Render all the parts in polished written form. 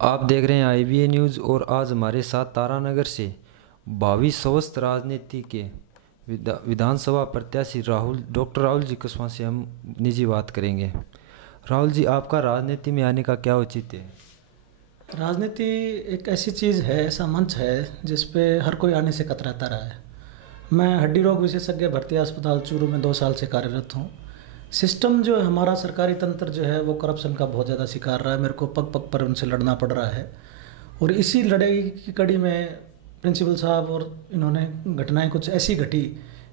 आप देख रहे हैं IBA न्यूज़ और आज हमारे साथ तारानगर से भावी स्वस्थ राजनीति के विधानसभा प्रत्याशी डॉक्टर राहुल जी कुशवाहा से हम निजी बात करेंगे। राहुल जी, आपका राजनीति में आने का क्या औचित्य है? राजनीति एक ऐसी चीज़ है, ऐसा मंच है जिस पे हर कोई आने से कतराता रहा है। मैं हड्डी रोग विशेषज्ञ भर्ती अस्पताल चूरू में 2 साल से कार्यरत हूँ। सिस्टम जो है हमारा, सरकारी तंत्र जो है वो करप्शन का बहुत ज़्यादा शिकार रहा है। मेरे को पग पग पर उनसे लड़ना पड़ रहा है और इसी लड़ाई की कड़ी में प्रिंसिपल साहब और इन्होंने घटनाएं कुछ ऐसी घटी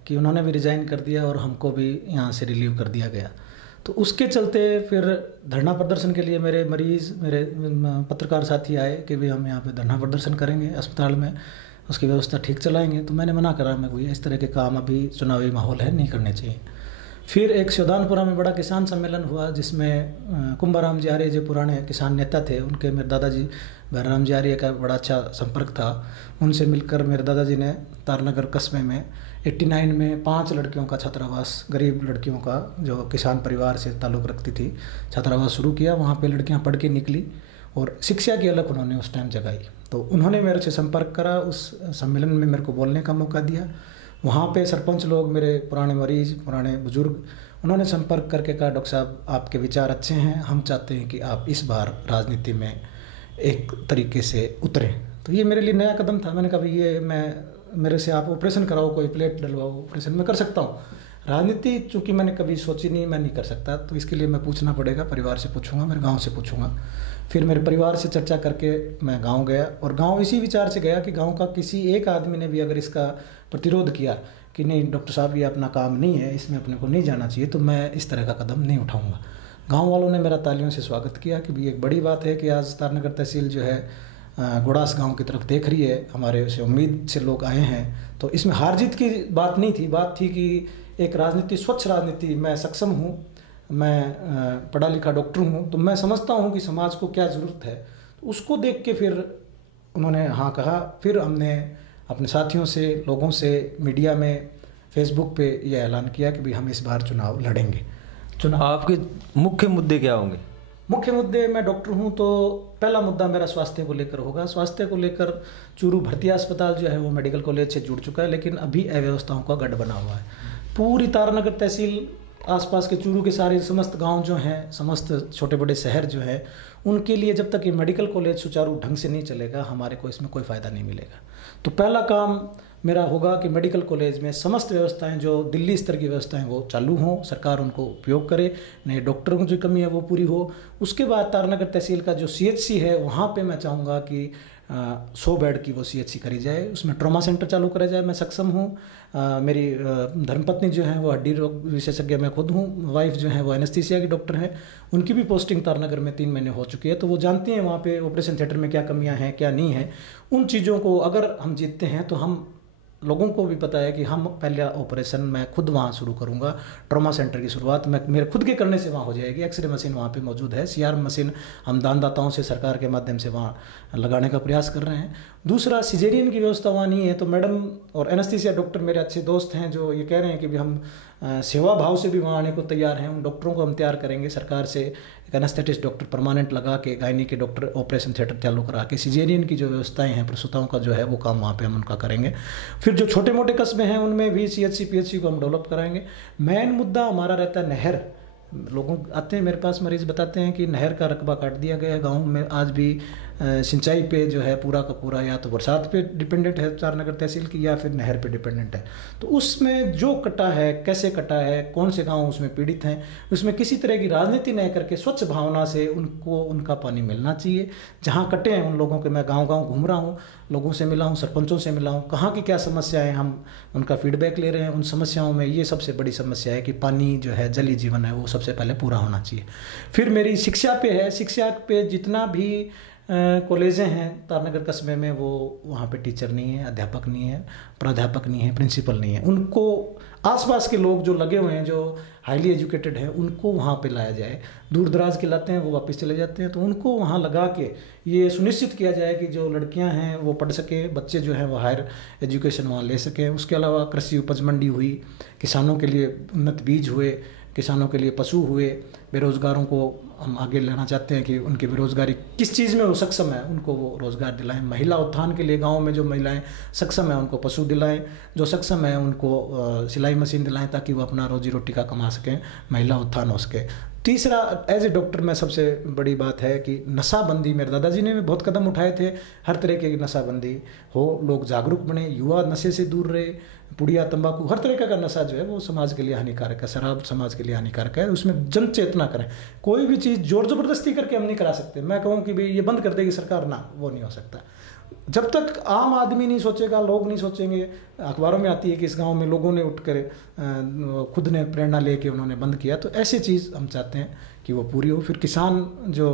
कि उन्होंने भी रिज़ाइन कर दिया और हमको भी यहाँ से रिलीव कर दिया गया। तो उसके चलते फिर धरना प्रदर्शन के लिए मेरे पत्रकार साथी आए कि भाई हम यहाँ पे धरना प्रदर्शन करेंगे अस्पताल में, उसकी व्यवस्था ठीक चलाएंगे। तो मैंने मना करा, मैं कोई इस तरह के काम, अभी चुनावी माहौल है, नहीं करने चाहिए। फिर एक श्योदानपुरा में बड़ा किसान सम्मेलन हुआ जिसमें कुंभाराम जी आर्य जो पुराने किसान नेता थे, उनके मेरे दादाजी भैरराम जी आर्य का बड़ा अच्छा संपर्क था। उनसे मिलकर मेरे दादाजी ने तारानगर कस्बे में 89 में 5 लड़कियों का छात्रावास, गरीब लड़कियों का जो किसान परिवार से ताल्लुक़ रखती थी, छात्रावास शुरू किया। वहाँ पे लड़कियाँ पढ़ के निकली और शिक्षा की अलग उन्होंने उस टाइम जगाई। तो उन्होंने मेरे से संपर्क करा, उस सम्मेलन में मेरे को बोलने का मौका दिया। वहाँ पे सरपंच लोग, मेरे पुराने मरीज, पुराने बुजुर्ग, उन्होंने संपर्क करके कहा, डॉक्टर साहब आपके विचार अच्छे हैं, हम चाहते हैं कि आप इस बार राजनीति में एक तरीके से उतरें। तो ये मेरे लिए नया कदम था। मैंने कहा भाई ये मेरे से आप ऑपरेशन कराओ, कोई प्लेट डलवाओ, ऑपरेशन मैं कर सकता हूँ। राजनीति चूँकि मैंने कभी सोची नहीं, मैं नहीं कर सकता, तो इसके लिए मैं पूछना पड़ेगा, परिवार से पूछूंगा, मेरे गांव से पूछूंगा। फिर मेरे परिवार से चर्चा करके मैं गांव गया और गांव इसी विचार से गया कि गांव का किसी एक आदमी ने भी अगर इसका प्रतिरोध किया कि नहीं डॉक्टर साहब ये अपना काम नहीं है, इसमें अपने को नहीं जाना चाहिए, तो मैं इस तरह का कदम नहीं उठाऊँगा। गाँव वालों ने मेरा तालियों से स्वागत किया कि भाई एक बड़ी बात है कि आज तारानगर तहसील जो है गुड़ास गांव की तरफ देख रही है, हमारे से उम्मीद से लोग आए हैं। तो इसमें हार जीत की बात नहीं थी, बात थी कि एक राजनीति, स्वच्छ राजनीति, मैं सक्षम हूँ, मैं पढ़ा लिखा डॉक्टर हूँ, तो मैं समझता हूँ कि समाज को क्या ज़रूरत है। तो उसको देख के फिर उन्होंने हाँ कहा। फिर हमने अपने साथियों से, लोगों से, मीडिया में, फेसबुक पे यह ऐलान किया कि भाई हम इस बार चुनाव लड़ेंगे। आपके मुख्य मुद्दे क्या होंगे? मुख्य मुद्दे, मैं डॉक्टर हूं तो पहला मुद्दा मेरा स्वास्थ्य को लेकर होगा। स्वास्थ्य को लेकर चूरू भर्ती अस्पताल जो है वो मेडिकल कॉलेज से जुड़ चुका है, लेकिन अभी अव्यवस्थाओं का गढ़ बना हुआ है। पूरी तारानगर तहसील, आसपास के चूरू के सारे समस्त गांव जो हैं, समस्त छोटे बड़े शहर जो हैं, उनके लिए जब तक ये मेडिकल कॉलेज सुचारू ढंग से नहीं चलेगा, हमारे को इसमें कोई फ़ायदा नहीं मिलेगा। तो पहला काम मेरा होगा कि मेडिकल कॉलेज में समस्त व्यवस्थाएं, जो दिल्ली स्तर की व्यवस्थाएं, वो चालू हों, सरकार उनको उपयोग करे, नए डॉक्टरों की जो कमी है वो पूरी हो। उसके बाद तारानगर तहसील का जो CHC है, वहाँ पे मैं चाहूँगा कि 100 बेड की वो CHC करी जाए, उसमें ट्रॉमा सेंटर चालू करा जाए। मैं सक्षम हूँ, मेरी धर्मपत्नी जो है वो हड्डी रोग विशेषज्ञ, मैं खुद हूँ, वाइफ जो है वो एनेस्थीसिया की डॉक्टर हैं, उनकी भी पोस्टिंग तारानगर में 3 महीने हो चुकी है। तो वो जानती हैं वहाँ पे ऑपरेशन थिएटर में क्या कमियाँ हैं, क्या नहीं है। उन चीज़ों को अगर हम जीतते हैं तो हम लोगों को भी पता है कि हम पहले ऑपरेशन मैं खुद वहाँ शुरू करूँगा। ट्रॉमा सेंटर की शुरुआत मैं मेरे खुद के करने से वहाँ हो जाएगी। एक्सरे मशीन वहाँ पे मौजूद है, CR मशीन हम दानदाताओं से, सरकार के माध्यम से वहाँ लगाने का प्रयास कर रहे हैं। दूसरा, सिजेरियन की व्यवस्था वहाँ नहीं है, तो मैडम और एनेस्थीसिया डॉक्टर मेरे अच्छे दोस्त हैं जो ये कह रहे हैं कि भी हम सेवा भाव से भी वहाँ आने को तैयार हैं। उन डॉक्टरों को हम तैयार करेंगे, सरकार से एक एनेस्थेटिस्ट डॉक्टर परमानेंट लगा के, गायनी के डॉक्टर ऑपरेशन थिएटर चालू करा के, सिजेरियन की जो व्यवस्थाएं हैं, प्रसूताओं का जो है वो काम वहाँ पे हम उनका करेंगे। फिर जो छोटे मोटे कस्बे हैं उनमें भी CHC PHC को हम डेवलप कराएंगे। मेन मुद्दा हमारा रहता है नहर। लोगों आते हैं मेरे पास मरीज, बताते हैं कि नहर का रकबा काट दिया गया है गाँव में। आज भी सिंचाई पे जो है पूरा का पूरा या तो बरसात पे डिपेंडेंट है तारानगर तहसील की, या फिर नहर पे डिपेंडेंट है। तो उसमें जो कटा है, कैसे कटा है, कौन से गांव उसमें पीड़ित हैं, उसमें किसी तरह की राजनीति न करके स्वच्छ भावना से उनको उनका पानी मिलना चाहिए। जहाँ कटे हैं उन लोगों के मैं गाँव घूम रहा हूँ, लोगों से मिला हूँ, सरपंचों से मिला हूँ, कहाँ की क्या समस्याएँ, हम उनका फीडबैक ले रहे हैं। उन समस्याओं में ये सबसे बड़ी समस्या है कि पानी जो है, जल ही जीवन है, वो सबसे पहले पूरा होना चाहिए। फिर मेरी शिक्षा पे है। शिक्षा पे जितना भी कॉलेजें हैं तारानगर कस्बे में, वो वहाँ पे टीचर नहीं है, अध्यापक नहीं है, प्राध्यापक नहीं है, प्रिंसिपल नहीं है। उनको आसपास के लोग जो लगे हुए हैं, जो हाईली एजुकेटेड हैं, उनको वहाँ पे लाया जाए। दूर दराज के लाते हैं, वो वापस चले जाते हैं, तो उनको वहाँ लगा के ये सुनिश्चित किया जाए कि जो लड़कियाँ हैं वो पढ़ सके, बच्चे जो हैं वो हायर एजुकेशन वहाँ ले सकें। उसके अलावा कृषि उपज मंडी हुई, किसानों के लिए उन्नत बीज हुए, किसानों के लिए पशु हुए, बेरोज़गारों को हम आगे लाना चाहते हैं कि उनकी बेरोज़गारी किस चीज़ में वो सक्षम है उनको वो रोज़गार दिलाएं। महिला उत्थान के लिए गांव में जो महिलाएं सक्षम हैं उनको पशु दिलाएं, जो सक्षम है उनको सिलाई मशीन दिलाएं ताकि वो अपना रोजी रोटी का कमा सकें, महिला उत्थान हो सके। तीसरा, एज ए डॉक्टर में सबसे बड़ी बात है कि नशाबंदी, मेरे दादाजी ने भी बहुत कदम उठाए थे, हर तरह की नशाबंदी हो, लोग जागरूक बने, युवा नशे से दूर रहे, पुड़िया तंबाकू हर तरह का नशा जो है वो समाज के लिए हानिकारक है, शराब समाज के लिए हानिकारक है, उसमें जन चेतना करें। कोई भी चीज़ जोर ज़बरदस्ती करके हम नहीं करा सकते। मैं कहूँ कि भाई ये बंद कर देगी सरकार, ना, वो नहीं हो सकता। जब तक आम आदमी नहीं सोचेगा, लोग नहीं सोचेंगे। अखबारों में आती है कि इस गांव में लोगों ने उठकर खुद ने प्रेरणा लेके उन्होंने बंद किया, तो ऐसी चीज़ हम चाहते हैं कि वो पूरी हो। फिर किसान जो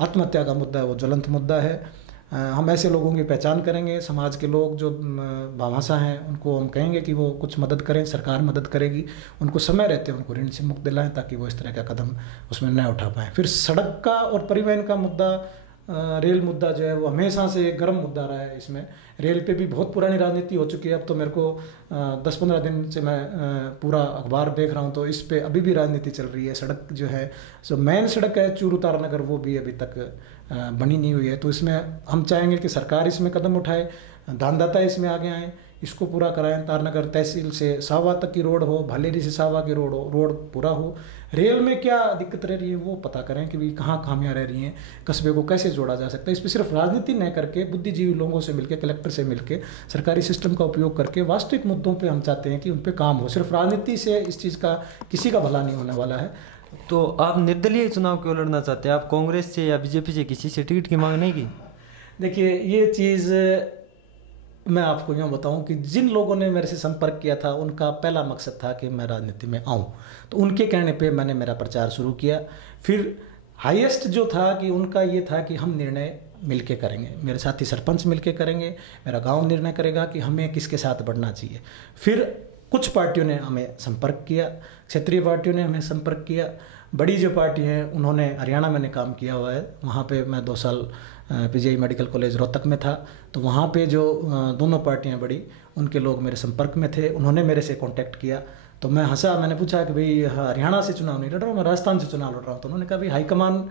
आत्महत्या का मुद्दा है वो ज्वलंत मुद्दा है, हम ऐसे लोगों की पहचान करेंगे। समाज के लोग जो भामाशाह हैं उनको हम कहेंगे कि वो कुछ मदद करें, सरकार मदद करेगी, उनको समय रहते उनको ऋण से मुक्त दिलाएं ताकि वो इस तरह का कदम उसमें न उठा पाएँ। फिर सड़क का और परिवहन का मुद्दा, रेल मुद्दा जो है वो हमेशा से एक गर्म मुद्दा रहा है। इसमें रेल पे भी बहुत पुरानी राजनीति हो चुकी है। अब तो मेरे को 10-15 दिन से मैं पूरा अखबार देख रहा हूँ तो इस पे अभी भी राजनीति चल रही है। सड़क जो है, जो मेन सड़क है चूरू तारानगर, वो भी अभी तक बनी नहीं हुई है। तो इसमें हम चाहेंगे कि सरकार इसमें कदम उठाए, दानदाता इसमें आगे आएँ, इसको पूरा कराएं। तारानगर तहसील से सावा तक की रोड हो, भालेरी से सावा की रोड हो, रोड पूरा हो। रेल में क्या दिक्कत रह रही है वो पता करें कि भाई कहाँ खामियां रह रही हैं, कस्बे को कैसे जोड़ा जा सकता है। इस पर सिर्फ राजनीति न करके बुद्धिजीवी लोगों से मिलकर, कलेक्टर से मिलकर, सरकारी सिस्टम का उपयोग करके वास्तविक मुद्दों पे हम चाहते हैं कि उन पे काम हो। सिर्फ राजनीति से इस चीज़ का किसी का भला नहीं होने वाला है। तो आप निर्दलीय चुनाव क्यों लड़ना चाहते हैं? आप कांग्रेस से या बीजेपी से किसी से टिकट की मांग नहीं की? देखिए, ये चीज़ मैं आपको यूँ बताऊं कि जिन लोगों ने मेरे से संपर्क किया था उनका पहला मकसद था कि मैं राजनीति में आऊं, तो उनके कहने पे मैंने मेरा प्रचार शुरू किया। फिर हाईएस्ट जो था कि उनका ये था कि हम निर्णय मिलके करेंगे, मेरे साथी सरपंच मिलके करेंगे, मेरा गांव निर्णय करेगा कि हमें किसके साथ बढ़ना चाहिए। फिर कुछ पार्टियों ने हमें संपर्क किया, क्षेत्रीय पार्टियों ने हमें संपर्क किया। बड़ी जो पार्टी हैं उन्होंने, हरियाणा मैंने काम किया हुआ है, वहाँ पे मैं 2 साल पीजीआई मेडिकल कॉलेज रोहतक में था, तो वहाँ पे जो दोनों पार्टियाँ बड़ी, उनके लोग मेरे संपर्क में थे, उन्होंने मेरे से कांटेक्ट किया। तो मैं हंसा, मैंने पूछा कि भाई हरियाणा से चुनाव नहीं लड़ रहा हूँ, मैं राजस्थान से चुनाव लड़ रहा हूँ। तो उन्होंने कहा भाई हाईकमान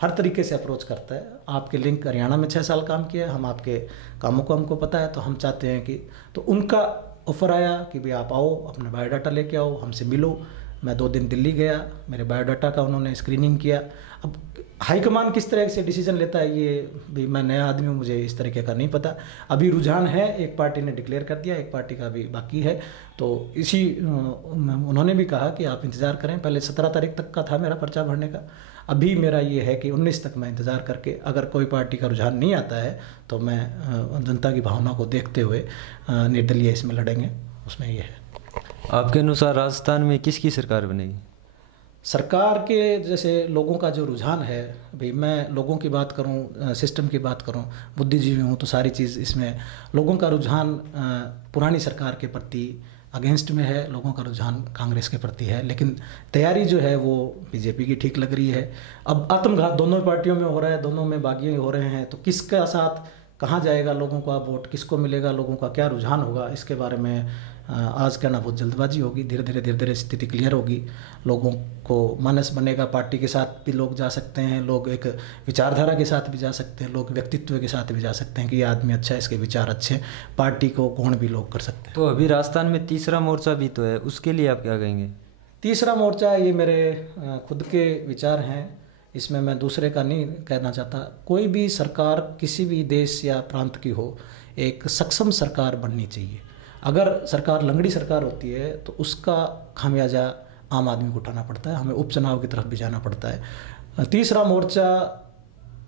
हर तरीके से अप्रोच करता है, आपके लिंक हरियाणा में 6 साल काम किया है, हम आपके कामों को हमको पता है, तो हम चाहते हैं कि, तो उनका ऑफ़र आया कि भाई आप आओ, अपना बायोडाटा लेके आओ, हमसे मिलो। मैं 2 दिन दिल्ली गया, मेरे बायोडाटा का उन्होंने स्क्रीनिंग किया। अब हाईकमान किस तरह से डिसीजन लेता है ये भी, मैं नया आदमी हूँ, मुझे इस तरीके का नहीं पता। अभी रुझान है, एक पार्टी ने डिक्लेयर कर दिया, एक पार्टी का अभी बाकी है। तो इसी उन्होंने भी कहा कि आप इंतज़ार करें। पहले 17 तारीख तक का था मेरा पर्चा भरने का, अभी मेरा ये है कि 19 तक मैं इंतज़ार करके, अगर कोई पार्टी का रुझान नहीं आता है तो मैं जनता की भावना को देखते हुए निर्दलीय इसमें लड़ेंगे, उसमें ये है। आपके अनुसार राजस्थान में किसकी सरकार बनेगी? सरकार के जैसे लोगों का जो रुझान है, भाई मैं लोगों की बात करूं, सिस्टम की बात करूं, बुद्धिजीवी हूं, तो सारी चीज़ इसमें लोगों का रुझान पुरानी सरकार के प्रति अगेंस्ट में है, लोगों का रुझान कांग्रेस के प्रति है, लेकिन तैयारी जो है वो बीजेपी की ठीक लग रही है। अब आत्मघात दोनों पार्टियों में हो रहा है, दोनों में बागी हो रहे हैं, तो किसका साथ कहाँ जाएगा लोगों का वोट, किसको मिलेगा, लोगों का क्या रुझान होगा, इसके बारे में आज कहना बहुत जल्दबाजी होगी। धीरे धीरे स्थिति क्लियर होगी, लोगों को मानस बनेगा, पार्टी के साथ भी लोग जा सकते हैं, लोग एक विचारधारा के साथ भी जा सकते हैं, लोग व्यक्तित्व के साथ भी जा सकते हैं कि ये आदमी अच्छा है, इसके विचार अच्छे हैं, पार्टी को कौन भी लोग कर सकते हैं। तो अभी राजस्थान में तीसरा मोर्चा भी तो है, उसके लिए आप क्या कहेंगे? तीसरा मोर्चा, ये मेरे खुद के विचार हैं, इसमें मैं दूसरे का नहीं कहना चाहता। कोई भी सरकार किसी भी देश या प्रांत की हो, एक सक्षम सरकार बननी चाहिए। अगर सरकार लंगड़ी सरकार होती है तो उसका खामियाजा आम आदमी को उठाना पड़ता है, हमें उपचुनाव की तरफ भी जाना पड़ता है। तीसरा मोर्चा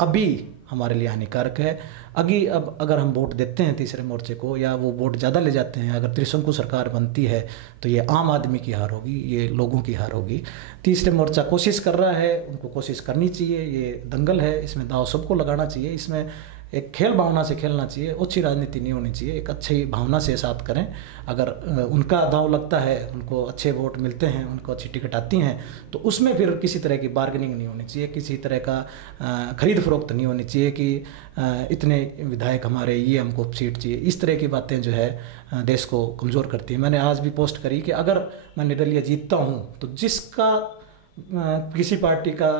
अभी हमारे लिए हानिकारक है। अब अगर हम वोट देते हैं तीसरे मोर्चे को, या वो वोट ज़्यादा ले जाते हैं, अगर त्रिशंकु सरकार बनती है तो ये आम आदमी की हार होगी, ये लोगों की हार होगी। तीसरे मोर्चा कोशिश कर रहा है, उनको कोशिश करनी चाहिए, ये दंगल है, इसमें दाव सबको लगाना चाहिए। इसमें एक खेल भावना से खेलना चाहिए, अच्छी राजनीति नहीं होनी चाहिए, एक अच्छी भावना से साथ करें। अगर उनका दांव लगता है, उनको अच्छे वोट मिलते हैं, उनको अच्छी टिकट आती हैं, तो उसमें फिर किसी तरह की बार्गेनिंग नहीं होनी चाहिए, किसी तरह का खरीद फरोख्त नहीं होनी चाहिए कि इतने विधायक हमारे, ये हमको सीट चाहिए। इस तरह की बातें जो है देश को कमज़ोर करती है। मैंने आज भी पोस्ट करी कि अगर मैं निर्दलीय जीतता हूँ तो जिसका किसी पार्टी का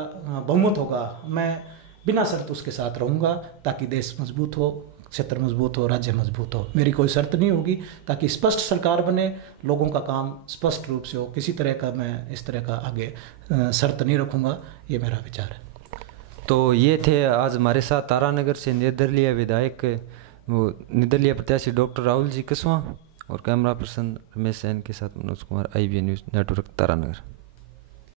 बहुमत होगा, मैं बिना शर्त उसके साथ रहूँगा, ताकि देश मजबूत हो, क्षेत्र मजबूत हो, राज्य मजबूत हो। मेरी कोई शर्त नहीं होगी, ताकि स्पष्ट सरकार बने, लोगों का काम स्पष्ट रूप से हो। किसी तरह का मैं इस तरह का आगे शर्त नहीं रखूँगा, ये मेरा विचार है। तो ये थे आज हमारे साथ तारानगर से निर्दलीय विधायक, वो निर्दलीय प्रत्याशी डॉक्टर राहुल जी कुशवाहा, और कैमरा पर्सन रमेश सैन के साथ Manoj Kumar, IBA news network Taranagar.